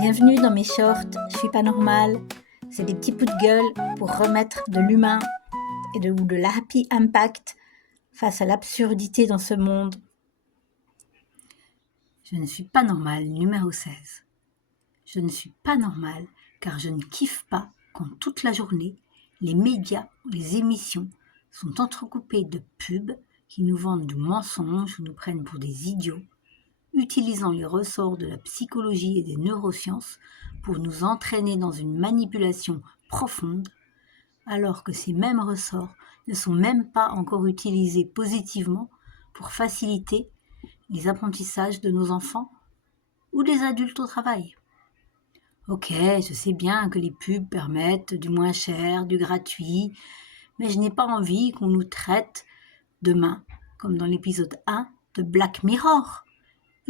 Bienvenue dans mes shorts, je suis pas normale. C'est des petits coups de gueule pour remettre de l'humain et de la happy impact face à l'absurdité dans ce monde. Je ne suis pas normale, numéro 16. Je ne suis pas normale car je ne kiffe pas quand toute la journée, les médias, les émissions sont entrecoupées de pubs qui nous vendent du mensonge ou nous prennent pour des idiots, utilisant les ressorts de la psychologie et des neurosciences pour nous entraîner dans une manipulation profonde, alors que ces mêmes ressorts ne sont même pas encore utilisés positivement pour faciliter les apprentissages de nos enfants ou des adultes au travail. Ok, je sais bien que les pubs permettent du moins cher, du gratuit, mais je n'ai pas envie qu'on nous traite demain, comme dans l'épisode 1 de Black Mirror.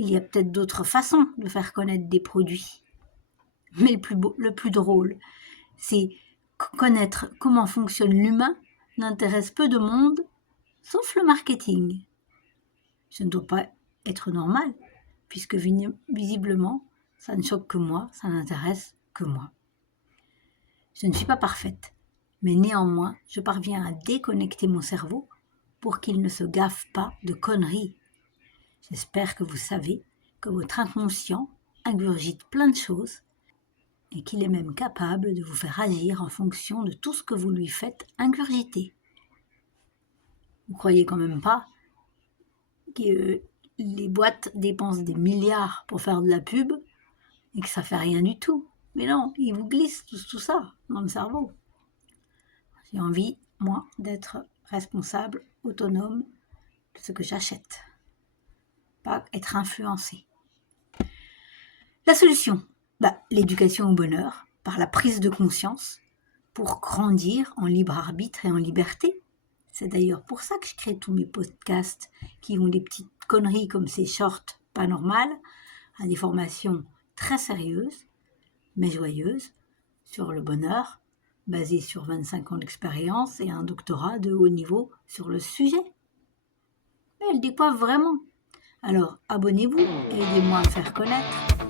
Il y a peut-être d'autres façons de faire connaître des produits. Mais le plus drôle, c'est que connaître comment fonctionne l'humain n'intéresse peu de monde, sauf le marketing. Je ne dois pas être normal, puisque visiblement, ça ne choque que moi, ça n'intéresse que moi. Je ne suis pas parfaite, mais néanmoins, je parviens à déconnecter mon cerveau pour qu'il ne se gaffe pas de conneries. J'espère que vous savez que votre inconscient ingurgite plein de choses et qu'il est même capable de vous faire agir en fonction de tout ce que vous lui faites ingurgiter. Vous croyez quand même pas que les boîtes dépensent des milliards pour faire de la pub et que ça fait rien du tout. Mais non, ils vous glissent tout ça dans le cerveau. J'ai envie, moi, d'être responsable, autonome de ce que j'achète. Pas être influencé. La solution, l'éducation au bonheur, par la prise de conscience, pour grandir en libre arbitre et en liberté. C'est d'ailleurs pour ça que je crée tous mes podcasts qui ont des petites conneries comme ces shorts pas normales, à des formations très sérieuses, mais joyeuses, sur le bonheur, basées sur 25 ans d'expérience et un doctorat de haut niveau sur le sujet. Mais elles décoiffent vraiment. Alors abonnez-vous et aidez-moi à faire connaître.